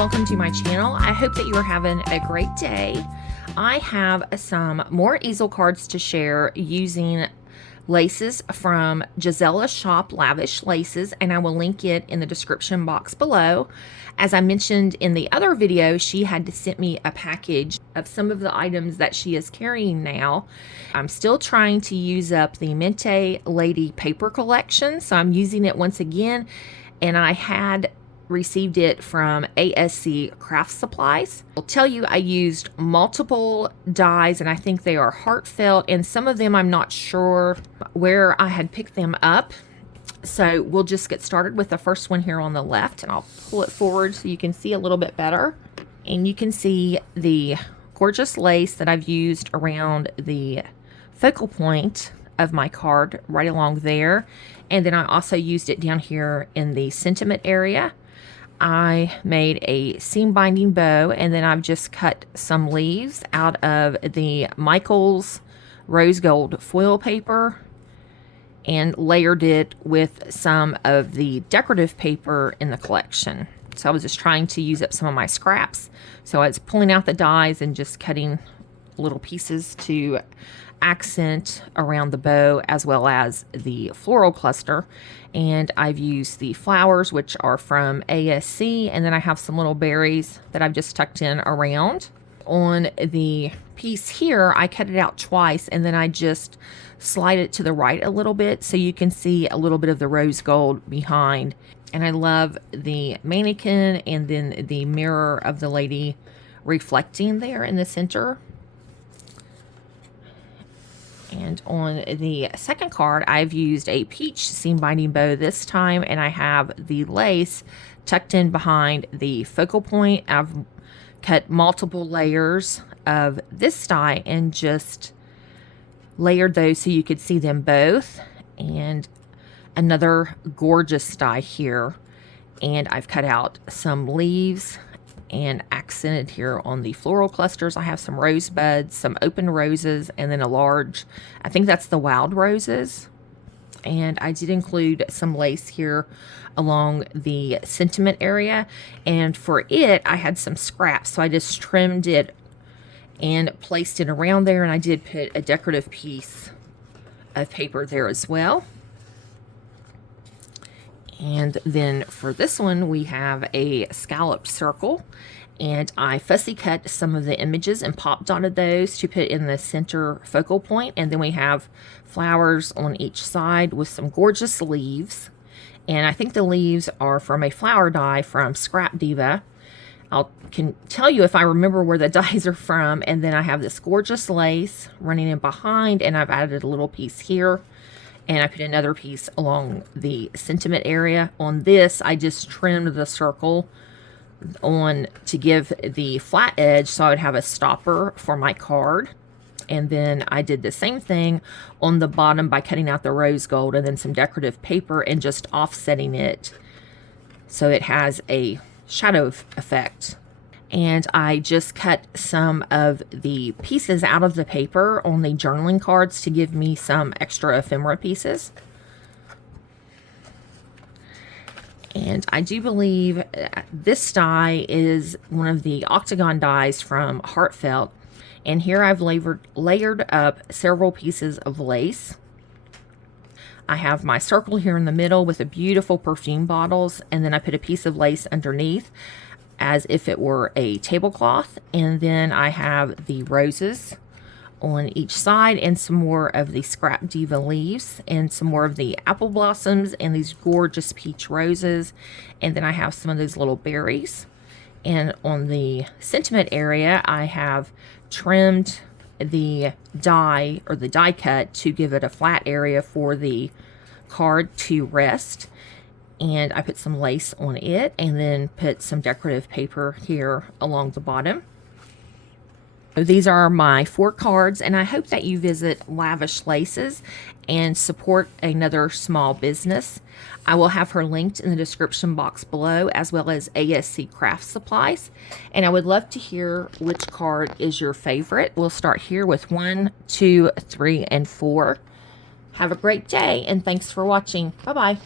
welcome to my channel. I hope that you are having a great day. I have some more easel cards to share using laces from Gisella's shop, Lavish Laces, and I will link it in the description box below. As I mentioned in the other video, she had sent me a package of some of the items that she is carrying now. I'm still trying to use up the Mintay Lady paper collection, so I'm using it once again, and I had received it from ASC Craft Supplies. I'll tell you, I used multiple dies, and I think they are heartfelt, and some of them I'm not sure where I had picked them up. So we'll just get started with the first one here on the left, and I'll pull it forward so you can see a little bit better. And you can see the gorgeous lace that I've used around the focal point of my card right along there. And then I also used it down here in the sentiment area. I made a seam binding bow, and then I've just cut some leaves out of the Michaels rose gold foil paper and layered it with some of the decorative paper in the collection. So I was just trying to use up some of my scraps. So I was pulling out the dies and just cutting little pieces to accent around the bow as well as the floral cluster. And I've used the flowers, which are from ASC, and then I have some little berries that I've just tucked in around. On the piece here, I cut it out twice, and then I just slide it to the right a little bit so you can see a little bit of the rose gold behind. And I love the mannequin and then the mirror of the lady reflecting there in the center. And on the second card, I've used a peach seam binding bow this time, and I have the lace tucked in behind the focal point. I've cut multiple layers of this die and just layered those so you could see them both. And another gorgeous die here. And I've cut out some leaves and accented here on the floral clusters. I have some rosebuds, some open roses, and then a large, I think that's the wild roses. And I did include some lace here along the sentiment area. And for it, I had some scraps, so I just trimmed it and placed it around there. And I did put a decorative piece of paper there as well. And then for this one, we have a scalloped circle, and I fussy cut some of the images and pop dotted those to put in the center focal point. And then we have flowers on each side with some gorgeous leaves. And I think the leaves are from a flower die from Scrap Diva. I can tell you if I remember where the dies are from. And then I have this gorgeous lace running in behind, and I've added a little piece here. And I put another piece along the sentiment area. On this, I just trimmed the circle on to give the flat edge so I would have a stopper for my card. And then I did the same thing on the bottom by cutting out the rose gold and then some decorative paper and just offsetting it so it has a shadow effect. And I just cut some of the pieces out of the paper on the journaling cards to give me some extra ephemera pieces. And I do believe this die is one of the octagon dies from Heartfelt. And here I've layered up several pieces of lace. I have my circle here in the middle with a beautiful perfume bottles, and then I put a piece of lace underneath as if it were a tablecloth. And then I have the roses on each side and some more of the Scrap Diva leaves and some more of the apple blossoms and these gorgeous peach roses. And then I have some of those little berries. And on the sentiment area, I have trimmed the die or the die cut to give it a flat area for the card to rest. And I put some lace on it and then put some decorative paper here along the bottom. These are my 4 cards, and I hope that you visit Lavish Laces and support another small business. I will have her linked in the description box below, as well as ASC Craft Supplies. And I would love to hear which card is your favorite. We'll start here with 1, 2, 3, and 4. Have a great day, and thanks for watching. Bye-bye.